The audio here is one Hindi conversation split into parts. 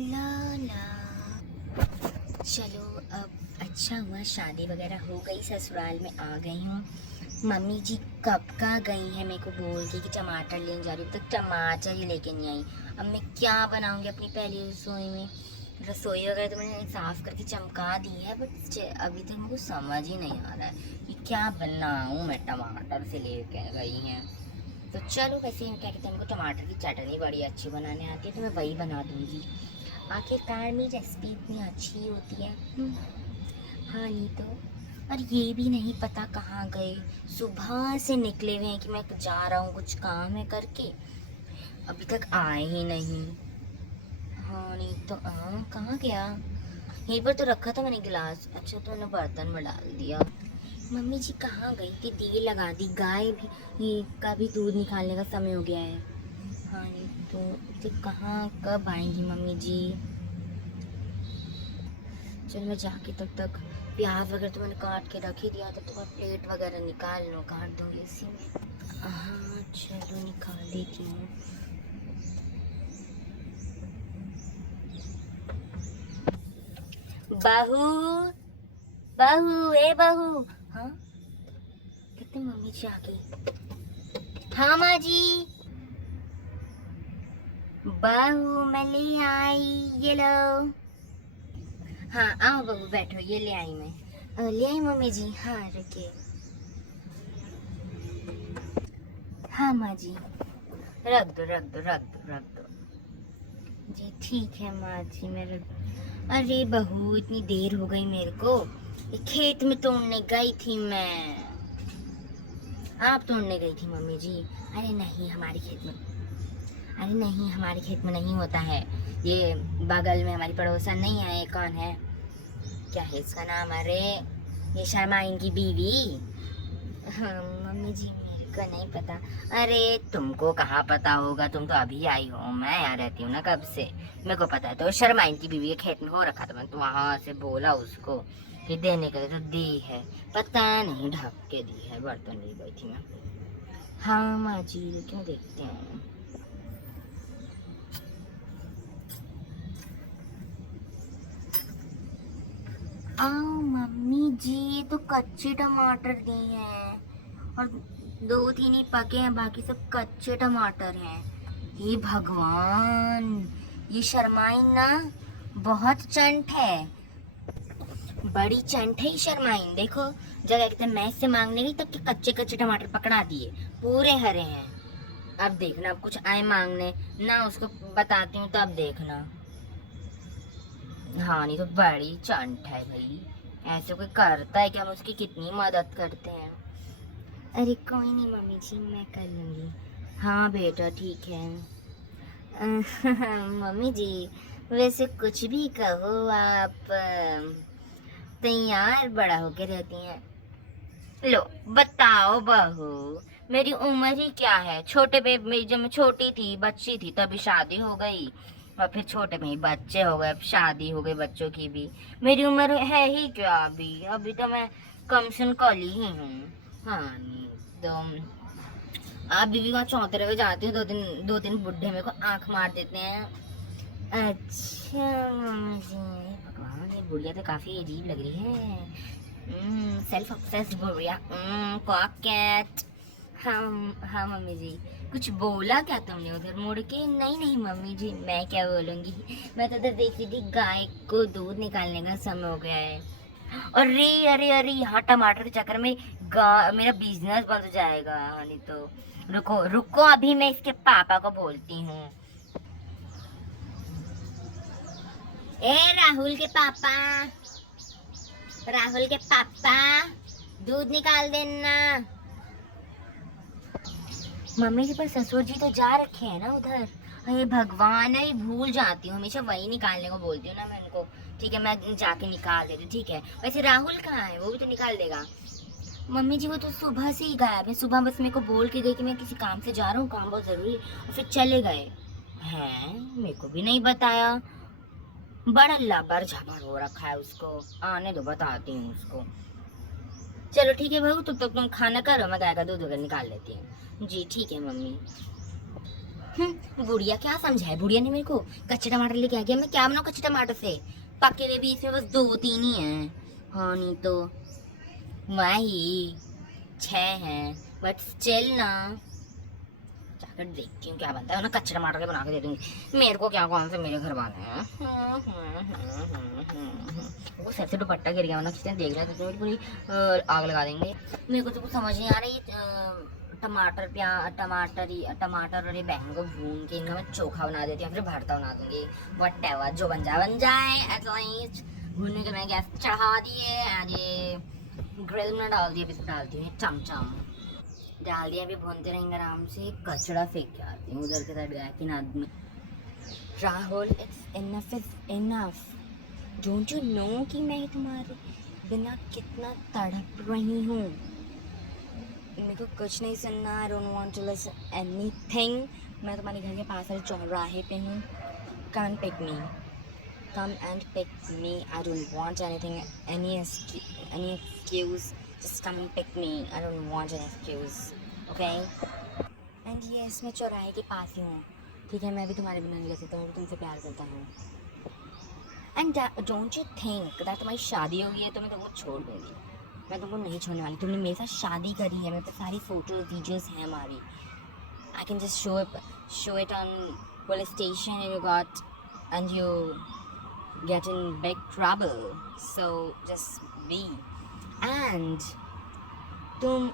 ला ला। चलो अब अच्छा हुआ शादी वगैरह हो गई, ससुराल में आ गई हूँ। मम्मी जी कब का गई है मेरे को बोल के कि टमाटर लेने जा रही हूँ, तक टमाटर ही लेके नहीं आई। अब मैं क्या बनाऊँगी अपनी पहली रसोई में। रसोई वगैरह तो मैंने साफ़ करके चमका दी है, बट अभी तक मुझे समझ ही नहीं आ रहा है कि क्या बनाऊँ मैं। टमाटर से लेके गई हैं तो चलो, वैसे क्या कहते हैं, हमको टमाटर की चटनी बड़ी अच्छी बनाने आती है तो मैं वही बना दूँगी। आखिरकार मेरी रेसिपी इतनी अच्छी होती है। हाँ नहीं तो। और ये भी नहीं पता कहाँ गए, सुबह से निकले हुए हैं कि मैं जा रहा हूँ कुछ काम है करके, अभी तक आए ही नहीं। हाँ नहीं तो। कहाँ गया? यहीं पर तो रखा था मैंने गिलास। अच्छा तो मैंने बर्तन में डाल दिया। मम्मी जी कहाँ गई थी? देर लगा दी। गाय भी का भी दूध निकालने का समय हो गया है। हाँ नहीं तो कहाँ कब आएंगी मम्मी जी? चल मैं जाके तब तक प्याज वगैरह तो मैंने काट के रख ही दिया था, तो मैं प्लेट वगैरह निकाल लूँ, काट दूँगी इसी में। हाँ चलो निकाल देती हूँ। बहू, बहू, ए बहू। हाँ कितने मम्मी जी आ गई। हाँ माँ जी। बहू मैं ले आई, ये लो। हाँ आओ बहू बैठो, ये ले आई मैं। ले आई मम्मी जी। हाँ रुकिए। हाँ माँ जी। रख दो रख दो रख दो रख दो। जी ठीक है माँ जी, मैं रख। अरे बहू इतनी देर हो गई मेरे को, ये खेत में तोड़ने गई थी मैं। आप तोड़ने गई थी मम्मी जी? अरे नहीं हमारे खेत में, अरे नहीं हमारे खेत में नहीं होता है। ये बगल में हमारी पड़ोसन नहीं है, कौन है, क्या है इसका नाम, अरे ये शर्मा इनकी बीवी। हाँ मम्मी जी मेरे को नहीं पता। अरे तुमको कहाँ पता होगा, तुम तो अभी आई हो, मैं यहाँ रहती हूँ ना कब से, मेरे को पता है। तो शर्मा इनकी बीवी के खेत में हो रखा था, मैंने तो वहां से बोला उसको कि देने के लिए, तो दी है। पता नहीं ढक के दी है, बर्तन ले गई थी मैं। हाँ माँ जी क्यों देखते हैं। आओ मम्मी जी, ये तो कच्चे टमाटर दिए हैं और दो तीन ही पके हैं, बाकी सब कच्चे टमाटर हैं। हे भगवान, ये शर्माइन ना बहुत चंट है, बड़ी चंट है ये शर्माइन। देखो जब कहते हैं मैं इससे मांगने गई तब के कच्चे कच्चे टमाटर पकड़ा दिए, पूरे हरे हैं। अब देखना, अब कुछ आए मांगने ना, उसको बताती हूँ तब देखना। हाँ नहीं तो बड़ी चंट है भाई, ऐसे कोई करता है कि हम उसकी कितनी मदद करते हैं। अरे कोई नहीं मम्मी जी, मैं कर लूँगी। हाँ बेटा ठीक है। मम्मी जी वैसे कुछ भी कहो, आप तैयार बड़ा होके रहती हैं। लो बताओ बहू, मेरी उम्र ही क्या है, छोटे पे जब मैं छोटी थी बच्ची थी तभी शादी हो गई, और फिर छोटे में ही बच्चे हो गए, शादी हो गई बच्चों की भी। मेरी उम्र है ही क्या अभी, अभी तो मैं कमसन कली ही हूँ। हाँ नहीं तो अभी भी वहाँ चौंतरे हुए जाती हूँ, दो दिन बुढ़े मेरे को आंख मार देते हैं। अच्छा मम्मी जी, भगवान ये बुढ़िया तो काफी अजीब लग रही है। सेल्फ ऑब्सेस्ड बुढ़िया। कॉकेट। हाँ हाँ मम्मी जी, कुछ बोला क्या तुमने उधर मुड़ के? नहीं नहीं मम्मी जी, मैं क्या बोलूँगी, मैं तो उधर देख रही थी गाय को दूध निकालने का समय हो गया है। अरे अरे अरे यहाँ टमाटर के चक्कर में मेरा बिजनेस बंद हो जाएगा, नहीं तो। रुको रुको अभी मैं इसके पापा को बोलती हूँ। ए राहुल के पापा, राहुल के पापा, दूध निकाल देना। मम्मी जी पर ससुर जी तो जा रखे हैं ना उधर। अरे भगवान है, भूल जाती हूँ हमेशा, वही निकालने को बोलती हूँ ना मैं उनको। ठीक है मैं जाके निकाल देती हूँ, ठीक है। वैसे राहुल कहाँ है, वो भी तो निकाल देगा। मम्मी जी वो तो सुबह से ही गायब है, सुबह बस मेरे को बोल के गई कि मैं किसी काम से जा रहा हूँ, काम बहुत जरूरी है, और फिर चले गए हैं, मेरे को भी नहीं बताया। बड़ा लबर झबर हो रखा है उसको, आने दो बताती हूँ उसको। चलो ठीक है बहू, तुम खाना करो, मैं गाय का दूध वगैरह निकाल लेती हूँ। जी ठीक है मम्मी। बुढ़िया क्या समझा है, बुढ़िया ने मेरे को कच्चे टमाटर लेके आ गया, मैं क्या बनाऊँ कच्चे टमाटर से, पके हुए भी इसमें बस 2-3 ही हैं, हाँ नहीं तो वही 6 हैं, बट स्टिल ना, जाकर देखती हूँ क्या बनता है ना, कच्चे टमाटर के बना के दे दूंगी, मेरे को क्या, कौन से मेरे घर वाले हैं। वो सर से दुपट्टा गिर गया ना, किसी ने देख रहा है तो पूरी आग लगा देंगे। मेरे को तो कुछ समझ नहीं आ रहा ये टमाटर और ये बैंगन को भून के इनका मैं चोखा बना देती हूँ, फिर भरता बना दूंगी, व्हाटएवर जो बन जाए एटलीस्ट। भूनने के मैं गैस चढ़ा दिए एंड ये ग्रिल में डाल दिया, इसमें डालती हूँ चमचम डाल दिया, अभी भूनते रहेंगे आराम से। कचड़ा फेंक के आती हूँ उधर के साइड गया कि आदमी। Rahul it's enough, don't you know कि मैं तुम्हारे बिना कितना तड़प रही हूँ। मेरे को कुछ नहीं सुनना, I don't want to listen anything. मैं तुम्हारे घर के पास वाले चौराहे पे हूँ, come and pick me, come and pick me, I don't want anything, any excuse, just come and pick me, I don't want an excuse, okay? And yes, मैं चौराहे के पास ही हूँ, ठीक है, मैं भी तुम्हारे बिना नहीं रह सकता हूँ, तुमसे प्यार करता हूँ। And don't you think that तुम्हारी शादी हो गई है तो मैं तुमको छोड़ दूँगी, मैं तुमको नहीं छोड़ने वाली। तुमने मेरे साथ शादी करी है, मेरे पास सारी फोटोज वीडियोस हैं हमारी, I can just show it on police station and you get in big trouble, so just be। And तुम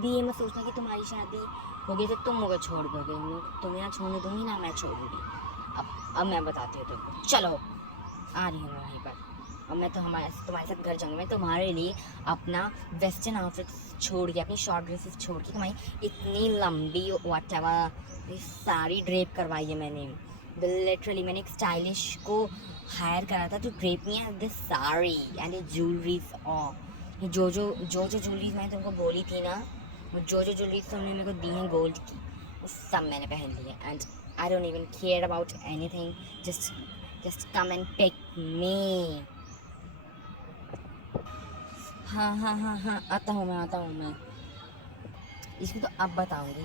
भी ये मत सोचना कि तुम्हारी शादी हो गई तो तुम मुझे छोड़ दोगे, तुम्हें ना छोड़ने दूंगी ना मैं छोड़ूंगी। अब मैं बताती हूँ तुमको, चलो आ रही हूँ मैं वहीं पर। अब मैं तो तुम्हारे साथ घर जाऊँगी, मैं तुम्हारे लिए अपना वेस्टर्न आउटफिट छोड़ के, अपनी शॉर्ट ड्रेसेस छोड़ के तुम्हारी इतनी लंबी व्हाटएवर साड़ी ड्रेप करवाई है मैंने, लिटरली मैंने एक स्टाइलिश को हायर करा था तो drape me at this sari and ये ज्वेलरीज और जो ज्वेलरीज मैंने तुमको बोली थी ना, वो जो ज्वेलरीज तुमने मेरे को दी हैं गोल्ड की, वो सब मैंने पहन ली है। And I don't even care about anything, just come and pick me. हाँ आता हूँ मैं। इसको तो अब बताऊँगी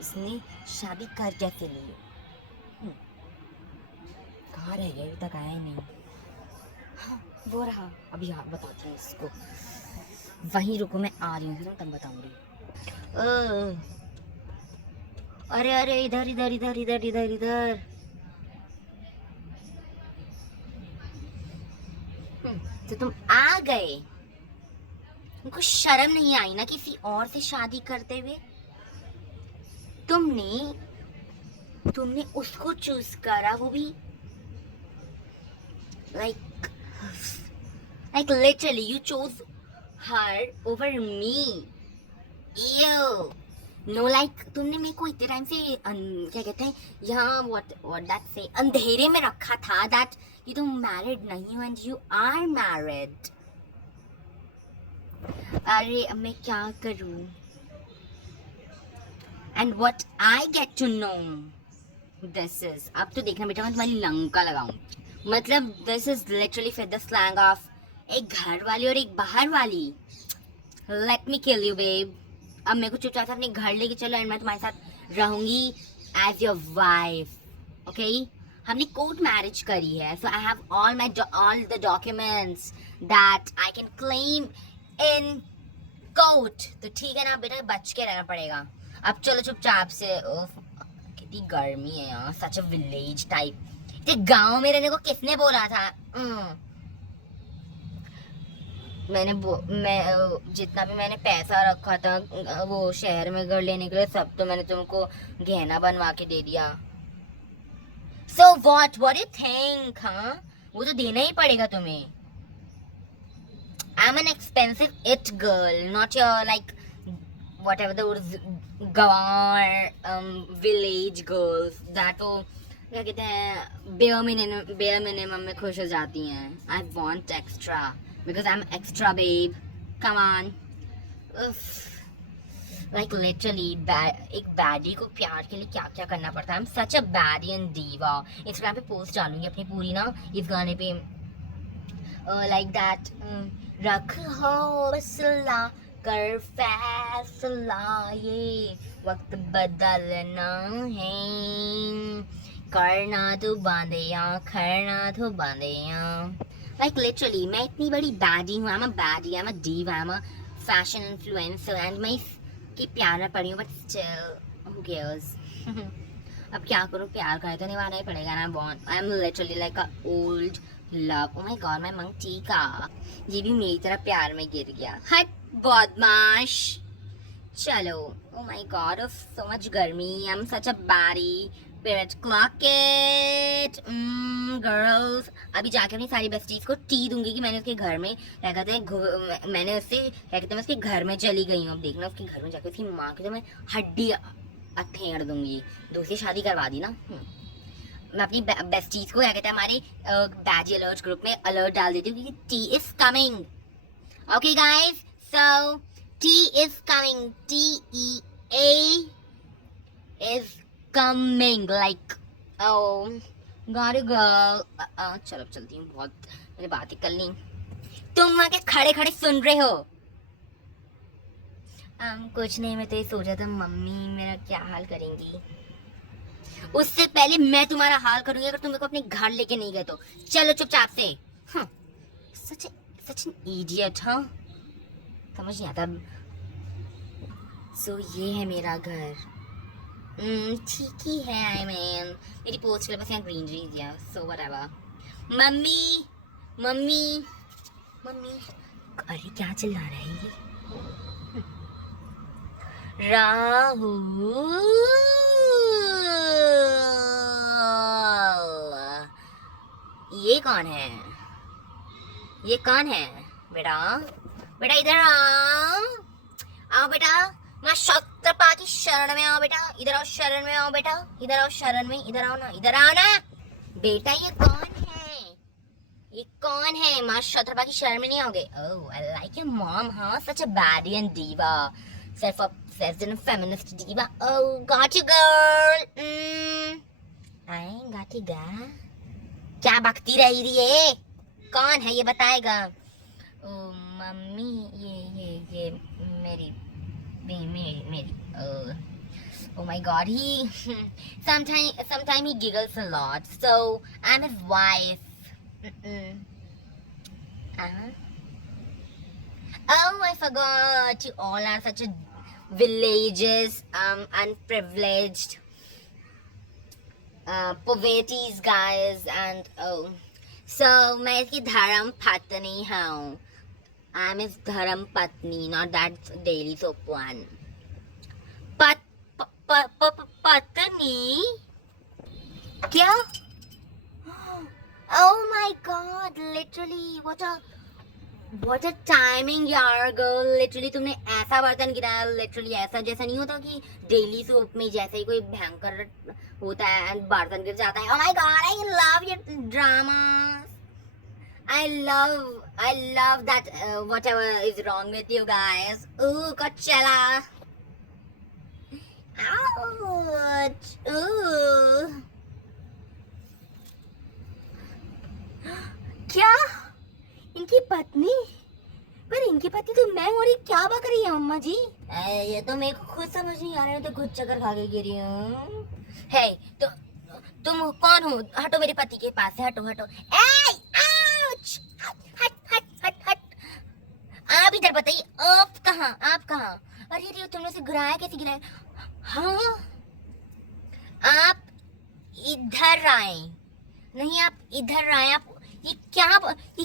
इसने शादी कर कैसे ली, कहाँ रह गया, अभी तक आया ही नहीं। हाँ वो रहा, अभी हाँ बताती हूँ इसको, वहीं रुको मैं आ रही हूँ तब बताऊंगी। अरे इधर तो तुम आ गए, तुमको शर्म नहीं आई ना किसी और से शादी करते हुए? तुमने उसको चूज करा, वो भी like literally you chose her over me। Ew। No, like तुमने मेरे को इतने टाइम से क्या कहते हैं यहाँ what that say अंधेरे में रखा था that कि तुम मैरिड नहीं हो and you are married। अरे अब मैं क्या करूँ? And what I get to know this is, अब तो देखना बेटा मैं तुम्हारी लंका लगाऊं, मतलब this is literally fit the slang of एक घर वाली और एक बाहर वाली। Let me kill you babe। अब मेरे को चुपचाप अपने घर लेके चलो और मैं तुम्हारे साथ रहूंगी as your wife, okay? हमने कोर्ट मैरिज करी है, so I have all the documents that I can claim in court। तो ठीक है ना बेटा, बच के रहना पड़ेगा। अब चलो चुपचाप से। कितनी गर्मी है यहाँ, सच अ विलेज टाइप। ते गांव में रहने को किसने बोला था? मैं जितना भी मैंने पैसा रखा था वो शहर में घर लेने के लिए, सब तो मैंने तुमको गहना बनवा के दे दिया। So what you think, हाँ? वो तो देना ही पड़ेगा तुम्हें। I'm an expensive it girl, not your like whatever the gawar village girls that वो क्या कहते हैं bare minimum में खुश हो जाती हैं। I want extra because I'm extra babe, come on। like literally एक बैडी को प्यार के लिए क्या क्या करना पड़ता है। I'm such a baddie and diva। Instagram पे पोस्ट डालूंगी अपनी पूरी ना इस गाने पे like that। रख हो बसला कर फैसला, ये वक्त बदलना है, करना तो बांधिया, करना तो बांधिया। Like literally, मैं इतनी बड़ी baddie हूँ, I'm a baddie, I'm a diva, I'm a fashion influencer and मैं इसके प्यार में पड़ी हूँ, but still, who cares? अब क्या करूँ, प्यार करे तो निभाना ही पड़ेगा ना bond. I'm literally like a old love. Oh my god, मैं मंगती का ये भी मेरी तरह प्यार में गिर गया। हट बदमाश। चलो। Oh my god, of so much गर्मी, I'm such a baddie. Period clock it, girls. अभी जाके अपनी सारी बेस्टीज को टी दूंगी कि मैंने उसके घर में क्या कहते हैं, मैंने उससे क्या कहते हैं, मैं उसके घर में चली गई हूँ। अब देखना उसके घर में जाके उसकी माँ की तो मैं हड्डी अथेड़ दूंगी। दूसरी शादी करवा दी ना। मैं अपनी बेस्टीज को क्या कहते हैं, हमारे बैजी अलर्ट ग्रुप में अलर्ट डाल देती हूँ कि T is coming. Okay guys, so T is coming, TEA is coming, like oh gotta go। चलो चलती हूँ, बहुत मैंने बातें कर ली। तुम वहाँ के खड़े खड़े सुन रहे हो? कुछ नहीं, मैं तो ये सोचा था मम्मी मेरा क्या हाल करेंगी। उससे पहले मैं तुम्हारा हाल करूंगी अगर तुम मेरे को अपने घर लेके नहीं गए तो। चलो चुपचाप से। Such an idiot. हाँ, समझ नहीं आता। सो ये है मेरा घर। ठीक ही है। आई मीन मेरी पोस्ट के पास यहाँ ग्रीनरी दिया, so whatever. Mummy mummy mummy, अरे क्या चिल्ला रहा है ये? राहुल, ये कौन है? ये कौन है? बेटा बेटा इधर आओ, आओ बेटा, मैं शत्रपा की शरण में आओ बेटा, इधर आओ, शरण में आओ बेटा, इधर आओ, शरण में, इधर आओ ना, इधर आओ ना बेटा। ये कौन है? ये कौन है? माँ शत्रपा की शरण में नहीं आओगे? Oh I like your mom. हाँ, such a baddie and diva, self-obsessed and feminist diva. Oh, got you girl. I got you girl. क्या बकती रही रही है? कौन है ये बताएगा? मम्मी, ये मेरी oh my god, he sometime he giggles a lot, so I'm his wife. Oh, I forgot, you all are such a villages, unprivileged poverties guys, and oh, so मैं इसकी धर्म पत्नी हूँ। I'm his धर्म पत्नी, not that daily soap one. पत्नी? क्या? Oh my god, literally, what a timing यार girl, literally तुमने ऐसा बर्तन गिराया, literally ऐसा, जैसा नहीं होता कि डेली सोप में जैसे ही कोई भयंकर होता है and बर्तन गिर जाता है। Oh my god, I love your dramas. I love that whatever is wrong with you guys. Ooh, Coachella. Ouch. Ooh. क्या? इनकी पत्नी? पर इनकी पत्नी तो मैं और ये क्या बक रही है अम्मा जी? ये तो मेरे को खुद समझ नहीं आ रहा है, तो खुद चक्कर खा के गिरी हूँ। है तो तुम कौन हो? हटो मेरे पति के पास से, हटो हटो। हट। आप इधर बताइए, आप कहाँ? अरे अरे, तुमने से गिराया कैसे गिराया? हाँ, आप इधर आए, नहीं आप इधर आए। आप ये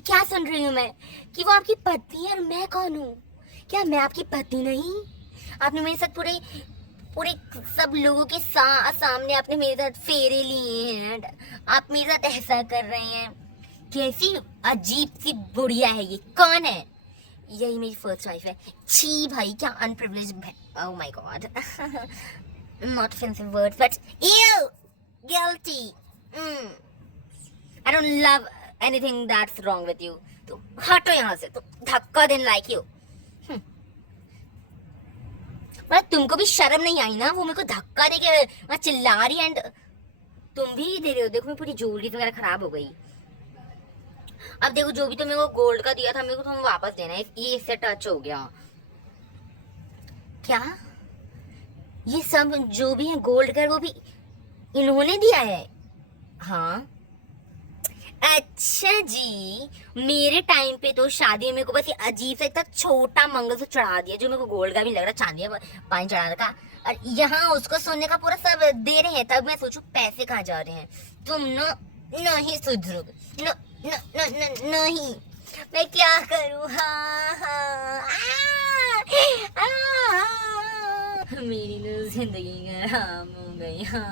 क्या सुन रही हूँ मैं कि वो आपकी पत्नी है और मैं कौन हूँ? क्या मैं आपकी पत्नी नहीं? आपने मेरे साथ पूरे सब लोगों के सामने आपने मेरे साथ फेरे लिए हैं, आप मेरे साथ ऐसा कर रहे हैं। कैसी अजीब सी बुढ़िया है ये? कौन है? यही मेरी फर्स्ट वाइफ है। छी भाई, क्या unprivileged. Oh my God, not offensive words but ew, guilty. I don't love anything that's wrong with you. तो हटो यहाँ से, तो धक्का देने लायक हो। मतलब तुमको भी शर्म नहीं आई ना? वो मेरे को धक्का दे के वहाँ चिल्ला रही एंड तुम भी दे रहे हो। देखो, मेरी पूरी ज्वेलरी वगैरह खराब हो गई। अब देखो, जो भी तुम मेरे को गोल्ड का दिया था मेरे को तुम वापस देना है, ये इससे टच हो गया। क्या? ये सब जो भी है गोल्ड का वो भी इन्होंने दिया है? हाँ। अच्छा जी, मेरे टाइम पे तो शादी में मेरे को बस ये अजीब सा इतना छोटा मंगलसूत्र चढ़ा दिया जो मेरे को गोल्ड का भी लग रहा, चांदी का पानी चढ़ाने का, और यहाँ उसको सोने का पूरा सब दे रहे हैं। तब मैं सोचू पैसे कहाँ जा रहे हैं। तुम न नहीं सुधरोगे, न न न न नहीं। मैं क्या करूँ? हाँ हाँ मेरी तो जिंदगी खराब हो गई। हाँ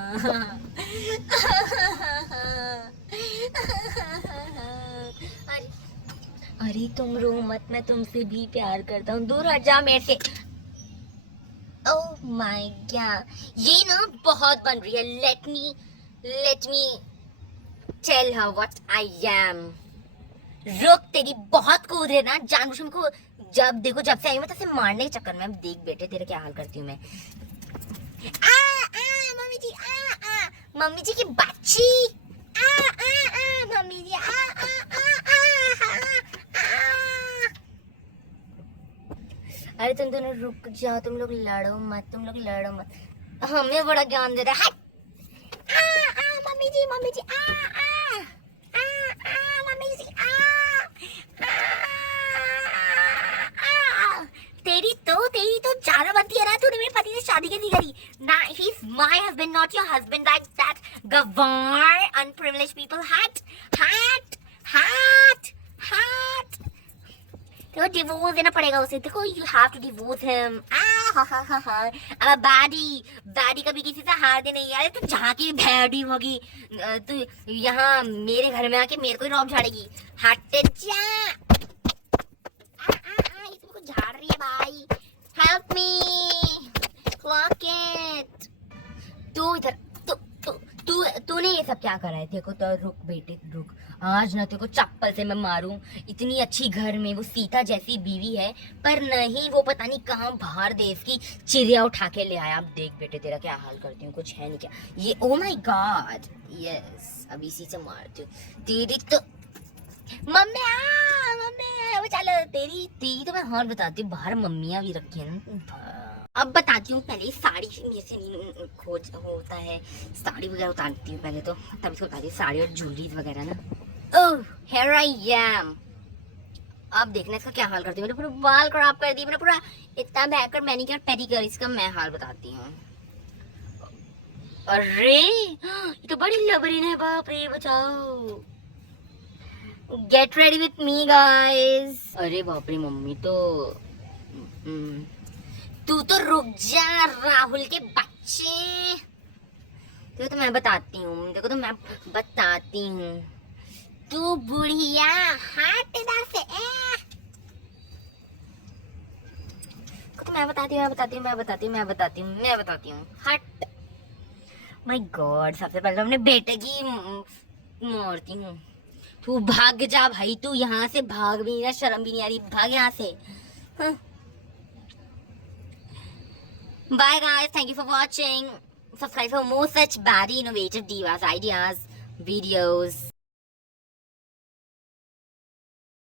अरे अरे तुम रो मत, मैं तुमसे भी प्यार करता हूँ, दूर हट जा मेरे से। ओह माय गॉड, ये ना बहुत बन रही है। Let me tell her what I am. रुक, तेरी बहुत कूद है ना, जानबूझ को जब देखो जब से आई मैं तब मारने के चक्कर में। अब देख बेटे तेरा क्या हाल करती हूँ मैं। मम्मी जी मम्मी जी की बच्ची, मम्मी जी अरे तुम दोनों रुक जाओ, तुम लोग लड़ो मत, हमें बड़ा ज्ञान दे रहा है। मम्मी जी मम्मी जी तेरी तो ज्यादा बनती है ना। तूने मेरे पति से शादी कैसी करी ना? He is my husband, not your husband like that. गवार अनप्रिविलेज्ड पीपल। हट हट हट हट। तो डिवोर्स देना पड़ेगा उसे। देखो you have to divorce him. अब बैडी कभी किसी से हार दे नहीं यार। तू जहाँ की बैडी होगी, तू यहाँ मेरे घर में आके मेरे को ही रौब झाड़ेगी। हट जा। इसको झाड़ रही है भाई। Help me clock it. तू इधर तूने ये सब क्या करा है? देखो तो रुक बेटे रुक, आज ना तेरे को चप्पल से मैं मारूं। इतनी अच्छी घर में वो सीता जैसी बीवी है, पर नहीं, वो पता नहीं कहाँ बाहर देश की चिड़िया उठा के ले आया। अब देख बेटे तेरा क्या हाल करती हूँ, कुछ है नहीं क्या ये? ओ माय गॉड, यस, अब इसी से मारती हूँ तेरी तो। मम्मी वो चलो, तेरी तो मैं हाल बताती हूँ। बाहर मम्मियाँ भी रखी है ना। अब बताती हूँ, पहले साड़ी मेरे से नहीं खोज होता है, साड़ी वगैरह उतारती हूँ पहले तो, तब इसको बताती हूँ साड़ी और ज्वेलरीज वगैरह ना। ओह हियर आई एम। अब देखना इसका क्या हाल करती हूँ। मैंने पूरा बाल खराब कर दिए, मैंने पूरा इतना बैकर मैनिक्योर पेडिक्योर, इसका मैं हाल बताती हूँ। अरे ये तो बड़ी लबरीन है, बाप रे बचाओ। Get ready with me guys. अरे बाप रे मम्मी तो तू तो रुक जा राहुल के बच्चे। देखो तो मैं बताती हूँ, तू बुढ़िया हट इधर से। तो मैं बताती हूँ हट। माय गॉड, सबसे पहले अपने बेटे की मारती हूँ। तू भाग जा भाई, तू यहाँ से भाग भी नहीं, शर्म भी नहीं आ रही, भाग यहाँ से। Bye guys, thank you for watching. Subscribe for more such bad innovative divas ideas videos.